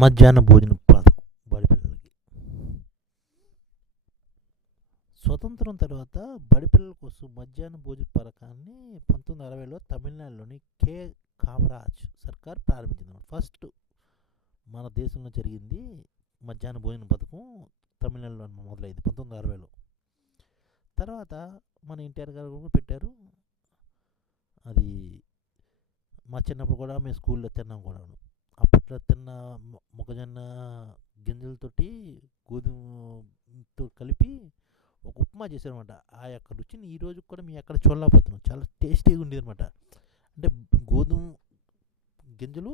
మధ్యాహ్న భోజనం పథకం బడి పిల్లలకి. స్వతంత్రం తర్వాత బడి పిల్లల కోసం మధ్యాహ్న భోజన పథకాన్ని పంతొమ్మిది అరవైలో తమిళనాడులోని కే. కామరాజ్ సర్కార్ ప్రారంభించింది. ఫస్ట్ మన దేశంలో జరిగింది మధ్యాహ్న భోజన పథకం తమిళనాడులో మొదలైంది పంతొమ్మిది అరవైలో. తర్వాత మన ఎన్టీఆర్ గారు కూడా పెట్టారు. అది మా చిన్నప్పుడు కూడా మేము స్కూల్లో తిన్నాం కూడా అప్పట్లో తిన్న మొక్కజొన్న గింజలతోటి గోధుమతో కలిపి ఒక ఉప్మా చేశారనమాట ఆ యొక్క రుచిని ఈ రోజు కూడా మేము ఎక్కడ చూడలేకపోతున్నాం. చాలా టేస్టీగా ఉండేది అనమాట అంటే గోధుమ గింజలు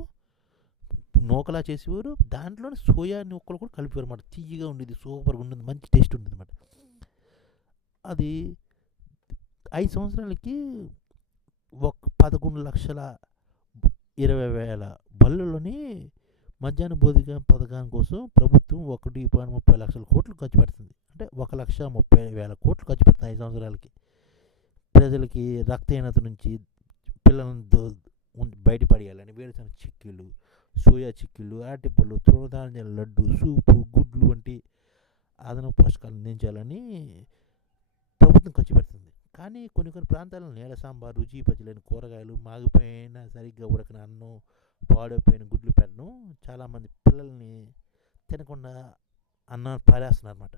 నూకలా చేసేవారు. దాంట్లోనే సోయా నూకలు కూడా కలిపారు అనమాట తీయగా ఉండేది సూపర్గా ఉండేది మంచి టేస్ట్ ఉండేది అనమాట అది ఐదు సంవత్సరాలకి ఒక పదకొండు లక్షల ఇరవై వేల పల్లెల్లోని మధ్యాహ్న భోజన పథకం కోసం ప్రభుత్వం ఒకటి పాయింట్ ముప్పై లక్షల కోట్లు ఖర్చు పెడుతుంది. అంటే ఒక లక్ష ముప్పై వేల కోట్లు ఖర్చు పెడుతుంది ఐదు సంవత్సరాలకి. ప్రజలకి రక్తహీనత నుంచి పిల్లలను బయటపడేయాలని వేరుశనగ చిక్కీలు సోయా చిక్కీలు అరటిపళ్ళు తృణధాన్యాల లడ్డు సూపు గుడ్లు వంటి అదనపు పోషకాలు అందించాలని ప్రభుత్వం ఖర్చు పెడుతుంది. కానీ కొన్ని కొన్ని ప్రాంతాల్లో నేల సాంబార్ రుచి పచ్చలేని కూరగాయలు మాగిపోయిన సరిగ్గా ఉడకని అన్నం పాడైపోయిన గుడ్లు పెట్టడం చాలామంది పిల్లల్ని తినకుండా అన్నాన్ని పారేస్తున్నారు అనమాట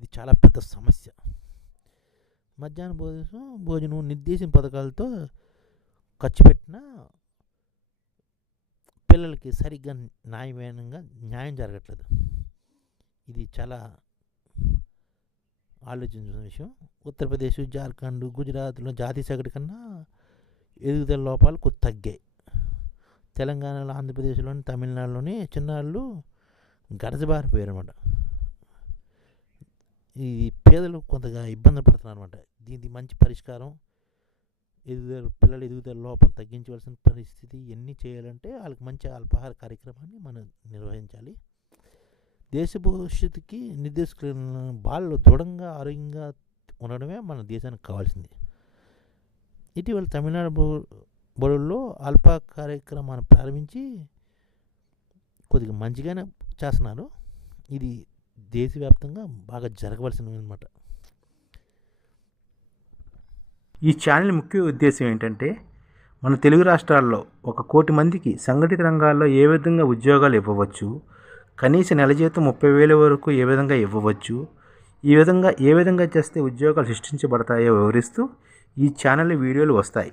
ఇది చాలా పెద్ద సమస్య. మధ్యాహ్న భోజనం భోజనం నిర్దేశించిన పథకాలతో ఖర్చు పెట్టిన పిల్లలకి సరిగ్గా న్యాయమైనగా న్యాయం జరగట్లేదు. ఇది చాలా ఆలోచించిన విషయం. ఉత్తరప్రదేశ్ జార్ఖండ్ గుజరాత్లో జాతీయ సగటు కన్నా ఎదుగుదల లోపాలు కొద్ది తగ్గాయి. తెలంగాణలో ఆంధ్రప్రదేశ్లోని తమిళనాడులోని చిన్నాళ్ళు గడజబారిపోయారు అనమాట ఈ పేదలు కొంతగా ఇబ్బంది పడుతున్నారు అనమాట దీనికి మంచి పరిష్కారం ఎదుగుదల పిల్లల ఎదుగుదల లోపం తగ్గించవలసిన పరిస్థితి ఇవన్నీ చేయాలంటే వాళ్ళకి మంచి అల్పాహార కార్యక్రమాన్ని మనం నిర్వహించాలి. దేశ భవిష్యత్తుకి నిర్దేశకులైన బాలలు దృఢంగా ఆరోగ్యంగా ఉండడమే మన దేశానికి కావాల్సింది. ఇటీవల తమిళనాడు బడుల్లో అల్పా కార్యక్రమాన్ని ప్రారంభించి కొద్దిగా మంచిగానే చేస్తున్నారు. ఇది దేశవ్యాప్తంగా బాగా జరగవలసినవి అనమాట ఈ ఛానల్ ముఖ్య ఉద్దేశం ఏంటంటే మన తెలుగు రాష్ట్రాల్లో ఒక కోటి మందికి సంఘటిత రంగాల్లో ఏ విధంగా ఉద్యోగాలు ఇవ్వవచ్చు కనీస నెల జీతం ముప్పై వేల వరకు ఏ విధంగా ఇవ్వవచ్చు ఈ విధంగా ఏ విధంగా చేస్తే ఉద్యోగాలు సృష్టించబడతాయో వివరిస్తూ ఈ ఛానల్ వీడియోలు వస్తాయి.